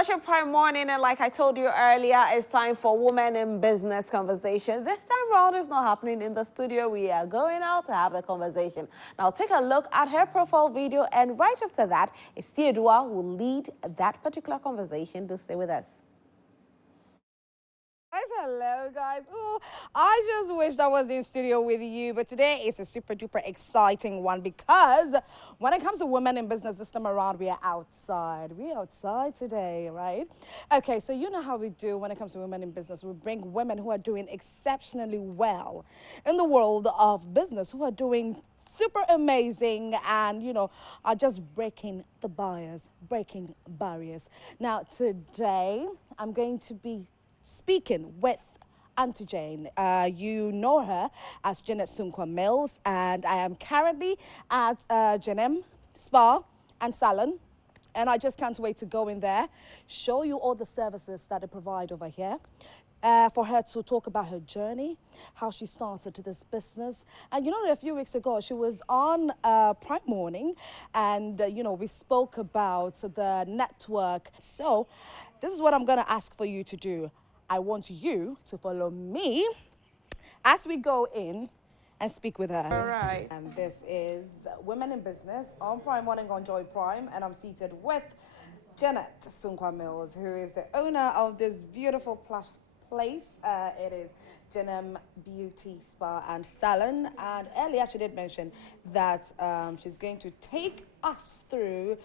watching Prime Morning, and like I told you earlier, it's time for Women in Business conversation. This time round, it's not happening in the studio. We are going out to have the conversation. Now, take a look at her profile video, and right after that, it's Theodora who will lead that particular conversation. Do stay with us. Hello guys. Ooh, I just wish I was in studio with you, but today is a super duper exciting one because when it comes to women in business this time around, we are outside. We're outside today, right? Okay, so you know how we do when it comes to women in business. We bring women who are doing exceptionally well in the world of business, who are doing super amazing and, you know, are just breaking the barriers, breaking barriers. Now, today, I'm going to be speaking with Auntie Jane. You know her as Janet Sunkwa Mills, and I am currently at Jenem Spa and Salon, and I just can't wait to go in there, show you all the services that they provide over here, for her to talk about her journey, how she started this business. And you know, a few weeks ago, she was on Prime Morning, and you know, we spoke about the network. So this is what I'm going to ask for you to do. I want you to follow me as we go in and speak with her. All right. And this is Women in Business on Prime Morning on Joy Prime, and I'm seated with Janet Sunkwa Mills, who is the owner of this beautiful plush place. It is Jenem Beauty Spa and Salon, and earlier she did mention that she's going to take us through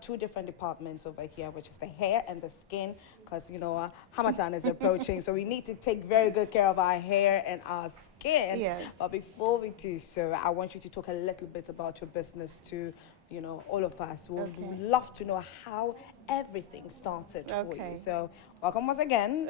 two different departments over here, which is the hair and the skin, because you know Hamatan is approaching, so we need to take very good care of our hair and our skin. Yes. But before we do so, I want you to talk a little bit about your business to, you know, all of us. We would love to know how everything started for you. So welcome once again.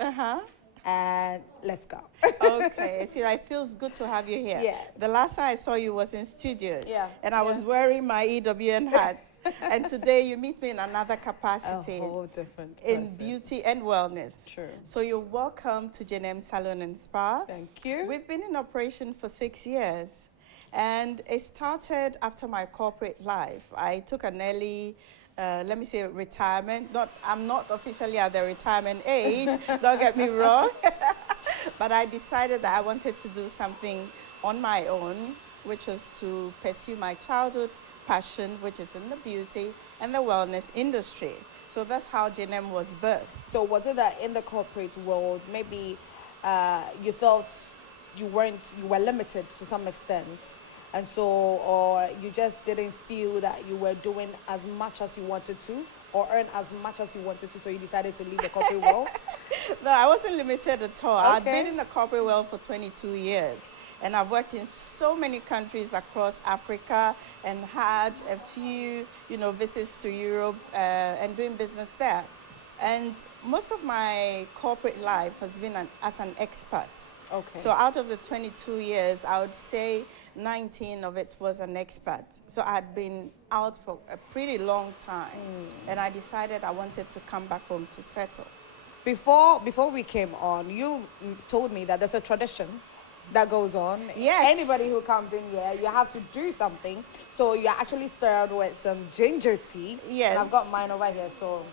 And let's go. Okay, see, it feels good to have you here. Yeah. The last time I saw you was in studio. Yeah. And I was wearing my EWN hat. And today you meet me in another capacity. A whole different in person. beauty and wellness. True. So you're welcome to Jenem Salon and Spa. Thank you. We've been in operation for 6 years. And it started after my corporate life. I took an early let me say retirement. I'm not officially at the retirement age, don't get me wrong. But I decided that I wanted to do something on my own, which was to pursue my childhood passion, which is in the beauty and the wellness industry. So that's how Jenem was birthed. So was it that in the corporate world, maybe you felt you were limited to some extent? And so, or you just didn't feel that you were doing as much as you wanted to, or earn as much as you wanted to, so you decided to leave the corporate world? No, I wasn't limited at all. Okay. I've been in the corporate world for 22 years, and I've worked in so many countries across Africa and had a few, you know, visits to Europe and doing business there. And most of my corporate life has been as an expat. Okay. So out of the 22 years, I would say 19 of it was an expat. So I had been out for a pretty long time. And I decided I wanted to come back home to settle. Before we came on, you told me that there's a tradition that goes on. Yes. Anybody who comes in here, you have to do something. So you're actually served with some ginger tea. Yes. And I've got mine over here, so.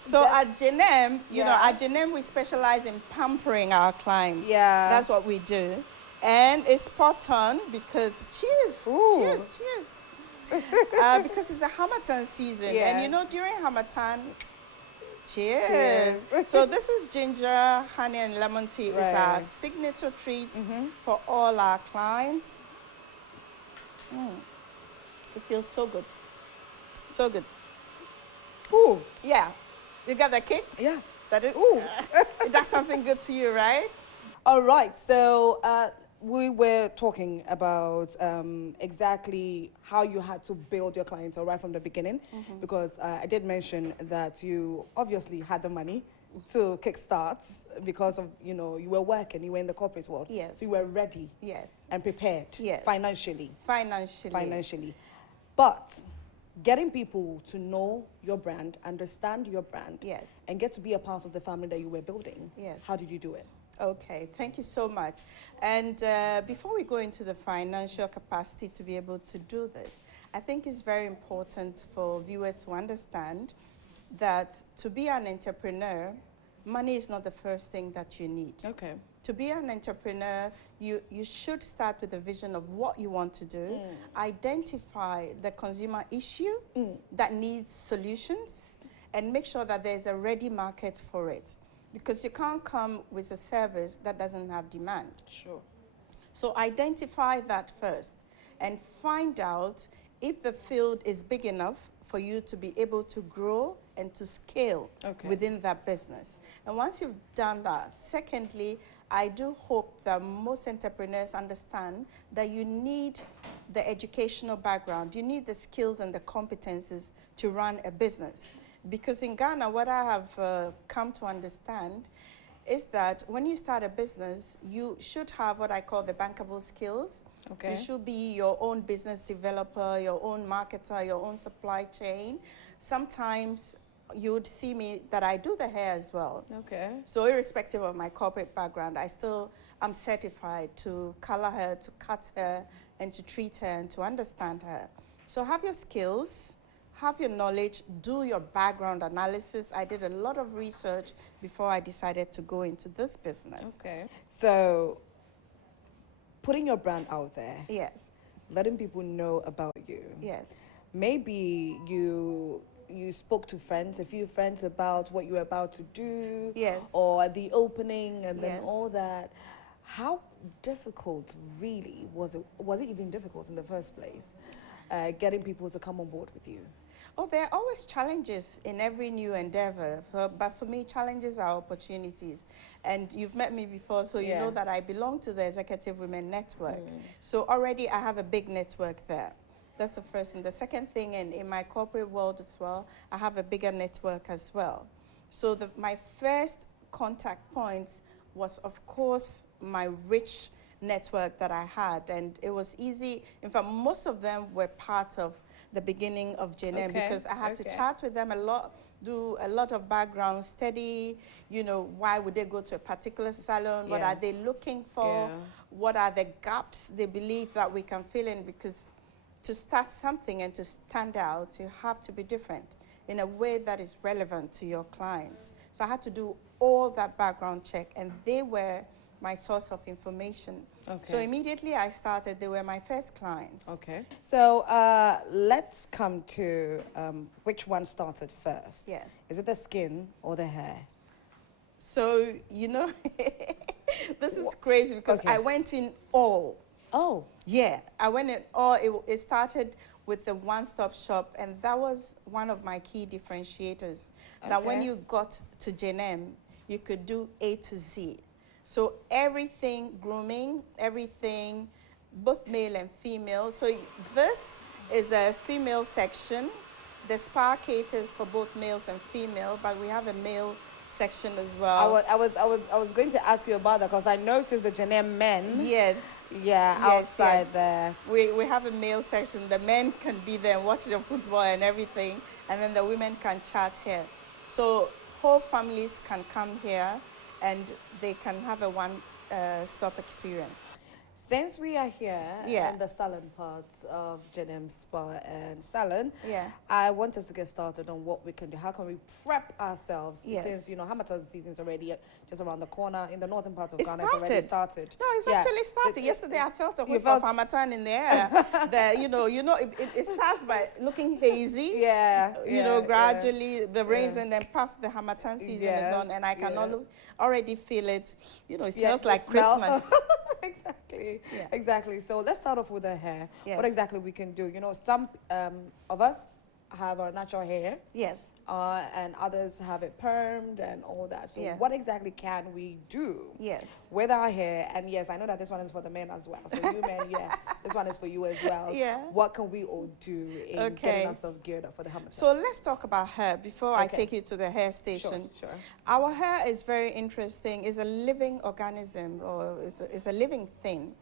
So at Jenem, you know, at Jenem we specialize in pampering our clients. Yeah. That's what we do. And it's spot on because, cheers, Ooh. cheers. Because it's a Hamatan season. Yeah. And you know, during Hamatan, cheers. So this is ginger, honey, and lemon tea. It's our signature treat for all our clients. It feels so good. So good. Ooh. Yeah. You got that kick? Yeah. That is, ooh. It does something good to you, right? All right, so we were talking about exactly how you had to build your clientele right from the beginning, because I did mention that you obviously had the money to kickstart because of, you know, you were working, you were in the corporate world. Yes. So you were ready. Yes. And prepared. Yes. Financially. Financially. But getting people to know your brand, understand your brand, Yes. and get to be a part of the family that you were building. Yes. How did you do it? Okay, thank you so much. And before we go into the financial capacity to be able to do this, I think it's very important for viewers to understand that to be an entrepreneur, money is not the first thing that you need. Okay. To be an entrepreneur, you should start with a vision of what you want to do, identify the consumer issue that needs solutions, and make sure that there's a ready market for it. Because you can't come with a service that doesn't have demand. Sure. So identify that first and find out if the field is big enough for you to be able to grow and to scale within that business. And once you've done that, secondly, I do hope that most entrepreneurs understand that you need the educational background, you need the skills and the competences to run a business. Because in Ghana, what I have come to understand is that when you start a business, you should have what I call the bankable skills. Okay. You should be your own business developer, your own marketer, your own supply chain. Sometimes you would see me that I do the hair as well. Okay. So irrespective of my corporate background, I'm certified to color her, to cut her, and to treat her, and to understand her. So have your skills, have your knowledge, do your background analysis. I did a lot of research before I decided to go into this business. Okay. So putting your brand out there. Yes. Letting people know about you. Yes. Maybe you spoke to friends, a few friends about what you were about to do. Yes. Or the opening and then Yes. all that. How difficult really was it? Was it even difficult in the first place? Getting people to come on board with you? Oh, there are always challenges in every new endeavor, but for me, challenges are opportunities. And you've met me before, so you know that I belong to the Executive Women Network. So already I have a big network there. That's the first thing. The second thing, and in my corporate world as well, I have a bigger network as well. So my first contact points was, of course, my rich network that I had. And it was easy. In fact, most of them were part of the beginning of JNM because I had to chat with them a lot, do a lot of background study, why would they go to a particular salon, what are they looking for, what are the gaps they believe that we can fill in, because to start something and to stand out, you have to be different in a way that is relevant to your clients. So I had to do all that background check, and they were my source of information. Okay. So immediately I started, they were my first clients. Okay. So let's come to which one started first. Yes. Is it the skin or the hair? So, this is crazy because I went in all. Oh. Yeah, I went in all. It started with the one-stop shop, and that was one of my key differentiators. That when you got to JNM, you could do A to Z. So everything, grooming, everything, both male and female. So this is the female section. The spa caters for both males and female, but we have a male section as well. I was going to ask you about that because I noticed the JNM men. Yes. Yeah, outside there. We have a male section. The men can be there and watch the football and everything, and then the women can chat here. So whole families can come here and they can have a one-stop experience. Since we are here in the Salon parts of JNM Spa and Salon, I want us to get started on what we can do. How can we prep ourselves since, Hamatan season is already just around the corner in the northern part of Ghana. It's already started. No, it's actually started. Yesterday I felt a whiff of Hamatan in the air. It starts by looking hazy. Gradually the rains and then puff, the Hamatan season is on, and I can already feel it. It smells like Christmas. Exactly. Yeah. Exactly. So let's start off with the hair. Yes. What exactly we can do? Some of us have our natural hair. Yes. And others have it permed and all that. So what exactly can we do? Yes. With our hair? And yes, I know that this one is for the men as well. So you men, this one is for you as well. Yeah. What can we all do in getting ourselves geared up for the Hamatan? So let's talk about hair before I take you to the hair station. Sure. Our hair is very interesting. It's a living organism, or it's a living thing.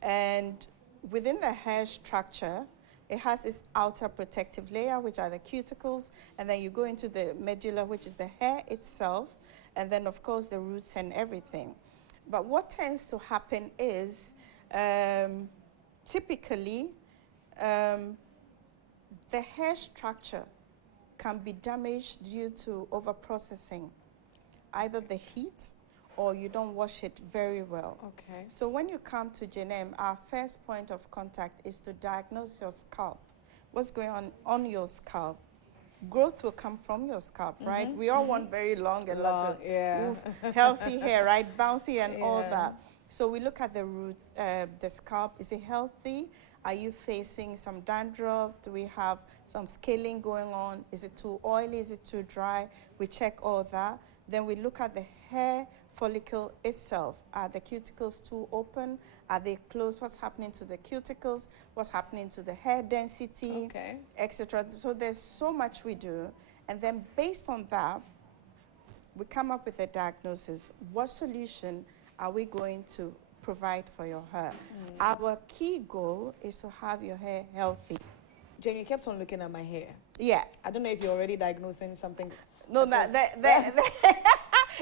And within the hair structure, it has its outer protective layer, which are the cuticles, and then you go into the medulla, which is the hair itself, and then, of course, the roots and everything. But what tends to happen is, typically, the hair structure can be damaged due to overprocessing, either the heat or you don't wash it very well. Okay. So when you come to Jenem, our first point of contact is to diagnose your scalp. What's going on your scalp? Growth will come from your scalp, right? We all want very long and luscious, healthy hair, right? Bouncy and all that. So we look at the roots, the scalp. Is it healthy? Are you facing some dandruff? Do we have some scaling going on? Is it too oily? Is it too dry? We check all that. Then we look at the hair follicle itself. Are the cuticles too open? Are they closed? What's happening to the cuticles? What's happening to the hair density, etc. So there's so much we do. And then based on that, we come up with a diagnosis. What solution are we going to provide for your hair? Our key goal is to have your hair healthy. Jane, you kept on looking at my hair. Yeah. I don't know if you're already diagnosing something. No,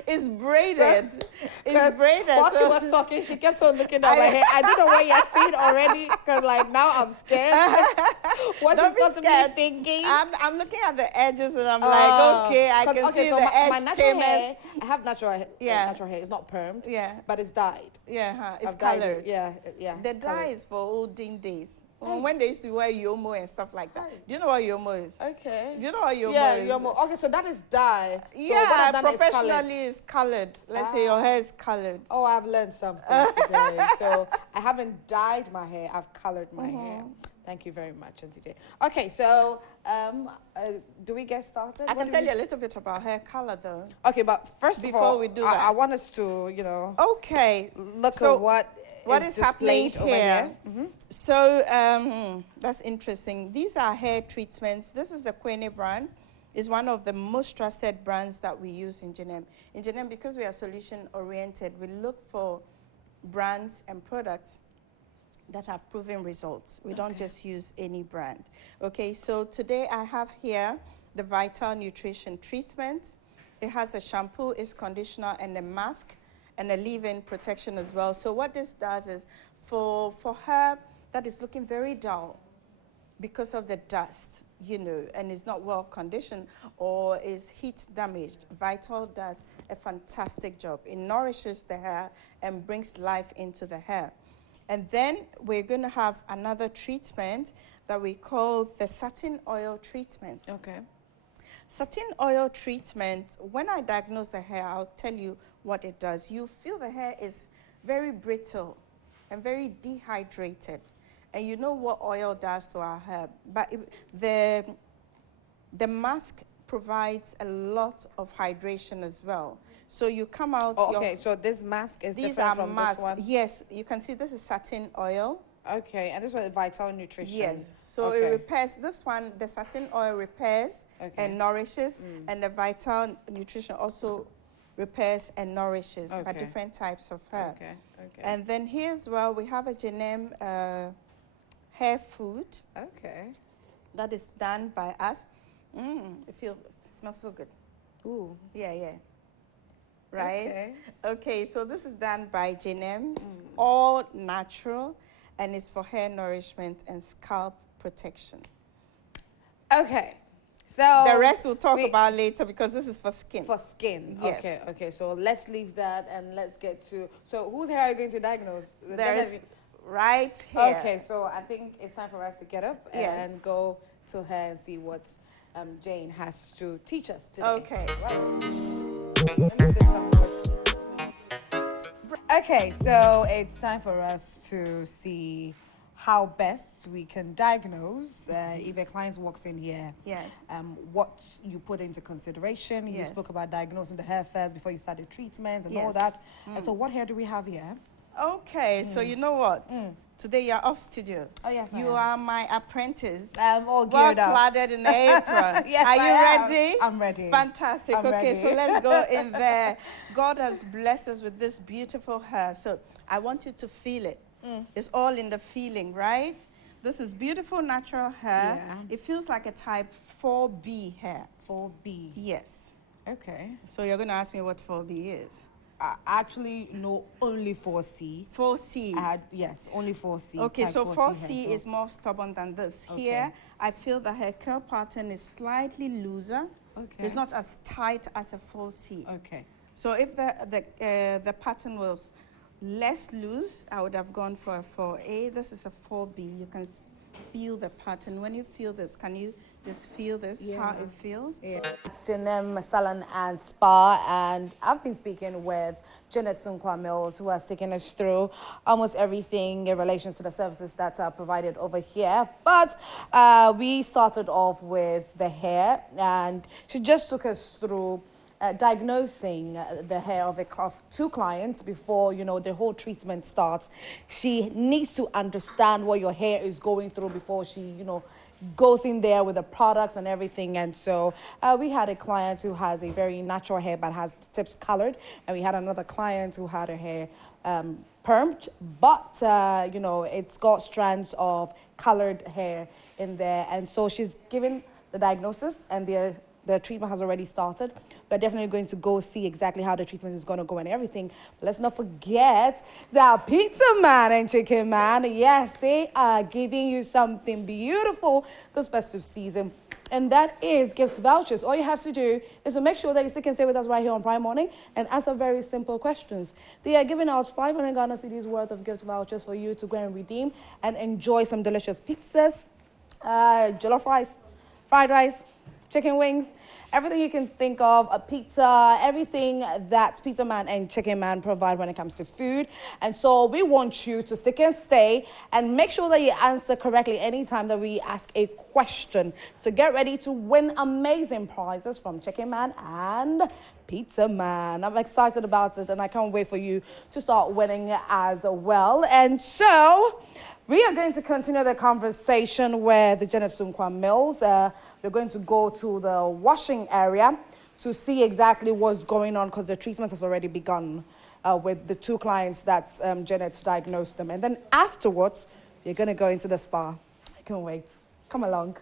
it's braided. It's braided. While she was talking, she kept on looking at my hair. I don't know what you're seeing already, because like now I'm scared. What she's possibly thinking. I'm looking at the edges and I'm like, okay, I can see so the edge. My natural hair, I have natural hair. Yeah. Natural hair. It's not permed. Yeah. But it's dyed. Yeah, it's I've dyed colored. it. Yeah, yeah. The dye is for olden days. When they used to wear yomo and stuff like that. Do you know what yomo is? Okay. Do you know what yomo is? Yeah, yomo. Okay, so that is dye. So yeah, professionally it's colored. Let's say your hair is colored. Oh, I've learned something today. So I haven't dyed my hair. I've colored my hair. Thank you very much, Auntie Jane. Okay, so do we get started? I can tell you a little bit about hair color, though. Okay, but first before of all, we do that, I want us to, you know, look at what is happening displayed over here. So that's interesting. These are hair treatments. This is a Quene brand. It's one of the most trusted brands that we use in Jenem. In Jenem, because we are solution-oriented, we look for brands and products that have proven results. We don't just use any brand. Okay, so today I have here the Vital Nutrition Treatment. It has a shampoo, its conditioner, and a mask, and a leave-in protection as well. So what this does is, for hair that is looking very dull because of the dust, you know, and is not well conditioned or is heat damaged, Vital does a fantastic job. It nourishes the hair and brings life into the hair. And then we're going to have another treatment that we call the satin oil treatment. Okay. Satin oil treatment, when I diagnose the hair, I'll tell you what it does. You feel the hair is very brittle and very dehydrated. And you know what oil does to our hair. But the mask provides a lot of hydration as well. So you come out. Oh, okay, so this mask is different from this one? Yes, you can see this is satin oil. Okay, and this one is Vital Nutrition. Yes, so it repairs. This one, the satin oil repairs and nourishes, and the Vital Nutrition also repairs and nourishes by different types of hair. Okay, okay. And then here as well, we have a Jenem hair food. Okay. That is done by us. It smells so good. Ooh. Yeah, yeah. Right? Okay. Okay, so this is done by Jenem, all natural, and it's for hair nourishment and scalp protection. Okay, so the rest we'll talk about later because this is for skin. For skin, yes. Okay, okay. So let's leave that and let's get to. So whose hair are you going to diagnose? There's right here. Okay, so I think it's time for us to get up and go to her and see what Jane has to teach us today. Okay. Right. Let me sip some water. Okay, so it's time for us to see how best we can diagnose if a client walks in here. Yes. What you put into consideration. You spoke about diagnosing the hair first before you started treatments and all that. And so what hair do we have here? Okay, so you know what? Today you're off studio. Oh, yes, you are my apprentice. I'm all geared up. Well-cladded in the apron. Yes, are you ready? I'm ready. Fantastic. I'm okay, ready. so let's go in there. God has blessed us with this beautiful hair. So I want you to feel it. It's all in the feeling, right? This is beautiful natural hair. Yeah. It feels like a type 4B hair. 4B. Yes. Okay. So you're going to ask me what 4B is. Actually, no, only 4C. 4C. Yes, only 4C. Okay, type so 4C 4C hair, is more stubborn than this. Okay. Here, I feel the hair curl pattern is slightly looser. Okay. It's not as tight as a 4C. Okay. So if the pattern was less loose, I would have gone for a 4A. This is a 4B. You can feel the pattern. When you feel this, can you just feel this, how it feels? Yeah. It's Jenem Salon and Spa, and I've been speaking with Janet Sunkwa Mills, who has taken us through almost everything in relation to the services that are provided over here. But we started off with the hair, and she just took us through diagnosing the hair of two clients before, the whole treatment starts. She needs to understand what your hair is going through before she, goes in there with the products and everything. And so we had a client who has a very natural hair but has the tips colored, and we had another client who had her hair permed, but it's got strands of colored hair in there. And so she's given the diagnosis, and the treatment has already started. We're definitely going to go see exactly how the treatment is going to go and everything. But let's not forget that Pizza Man and Chicken Man, yes, they are giving you something beautiful this festive season. And that is gift vouchers. All you have to do is to make sure that you still can stay with us right here on Prime Morning and answer very simple questions. They are giving out 500 Ghana cedis worth of gift vouchers for you to go and redeem and enjoy some delicious pizzas, jollof rice, fried rice, chicken wings, everything you can think of, a pizza, everything that Pizza Man and Chicken Man provide when it comes to food. And so we want you to stick and stay and make sure that you answer correctly anytime that we ask a question. So get ready to win amazing prizes from Chicken Man and Pizza Man. I'm excited about it, and I can't wait for you to start winning as well. And so we are going to continue the conversation with Janet Sunkwa Mills. We're going to go to the washing area to see exactly what's going on, because the treatment has already begun with the two clients that Janet's diagnosed them. And then afterwards, we're going to go into the spa. I can't wait. Come along.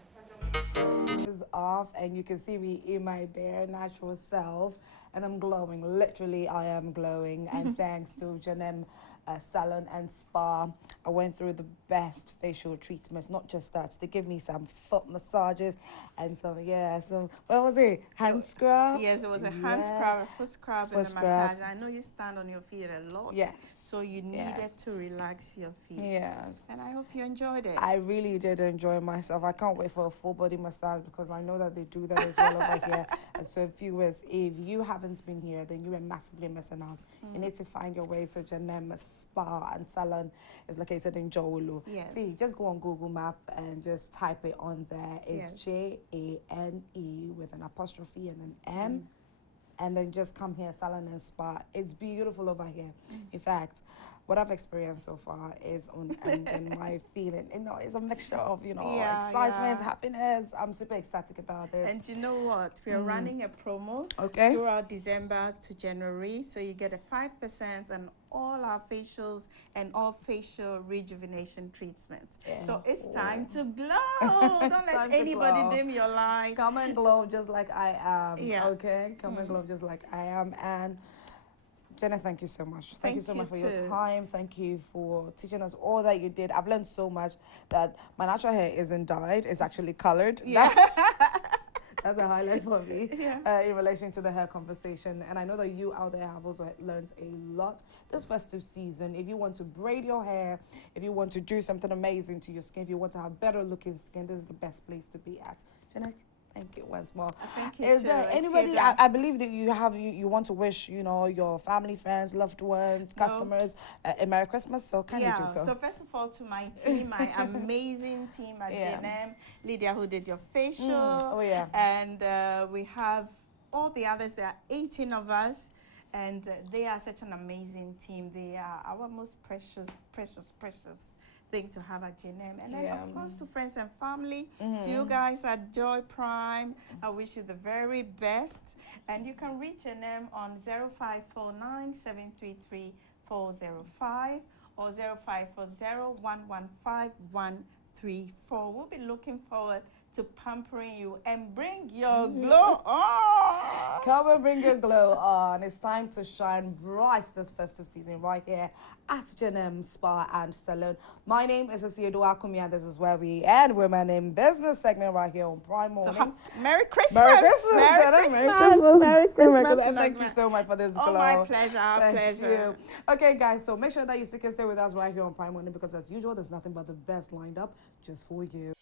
Is off, and you can see me in my bare natural self, and I'm glowing. Literally, I am glowing. And thanks to Janem Salon and Spa, I went through the best facial treatments. Not just that, they give me some foot massages and some, what was it? Hand scrub? Yes, it was a hand scrub, a foot scrub, and a massage. I know you stand on your feet a lot. Yes. So you needed to relax your feet. Yes. And I hope you enjoyed it. I really did enjoy myself. I can't wait for a full body massage, because I know that they do that as well over here. And so viewers, if you haven't been here, then you are massively missing out. You need to find your way to Janem Spa and Salon. Is located in Jowolo. Yes. See, just go on Google Map and just type it on there. It's Jane with an apostrophe and an M. And then just come here, Salon and Spa. It's beautiful over here. In fact, what I've experienced so far is and my feeling, it's a mixture of, excitement, happiness. I'm super ecstatic about this. And you know what? We're running a promo throughout December to January. So you get a 5% on all our facials and all facial rejuvenation treatments. So it's time to glow. Don't let anybody dim your light. Come and glow just like I am. Okay? Come and glow just like I am. And Jenna, thank you so much. Thank you so much for your time. Thank you for teaching us all that you did. I've learned so much that my natural hair isn't dyed. It's actually colored. Yeah. That's a highlight for me in relation to the hair conversation. And I know that you out there have also learned a lot this festive season. If you want to braid your hair, if you want to do something amazing to your skin, if you want to have better looking skin, this is the best place to be at. Jenna, thank you once more. Thank you. Is there anybody? I believe that you want to wish your family, friends, loved ones, customers a Merry Christmas. So can you do so? So first of all, to my team, my amazing team at JNM, Lydia, who did your facial. And we have all the others. There are 18 of us, and they are such an amazing team. They are our most precious thing to have at JNM. And then, of course, to friends and family, to you guys at Joy Prime, I wish you the very best. And you can reach JNM on 0549 733 405 or 0540 115 134. We'll be looking forward to pampering you and bring your glow on. Come and bring your glow on. It's time to shine bright this festive season right here at Jenem Spa and Salon. My name is Asiodua Akumi, and this is where we end Women in Business segment right here on Prime Morning. So, Merry Christmas. Merry Christmas. Merry Merry Christmas. Merry Christmas. And thank you so much for this glow. Oh, my pleasure. Our Thank pleasure. you. Okay, guys, so make sure that you stick and stay with us right here on Prime Morning, because as usual, there's nothing but the best lined up just for you.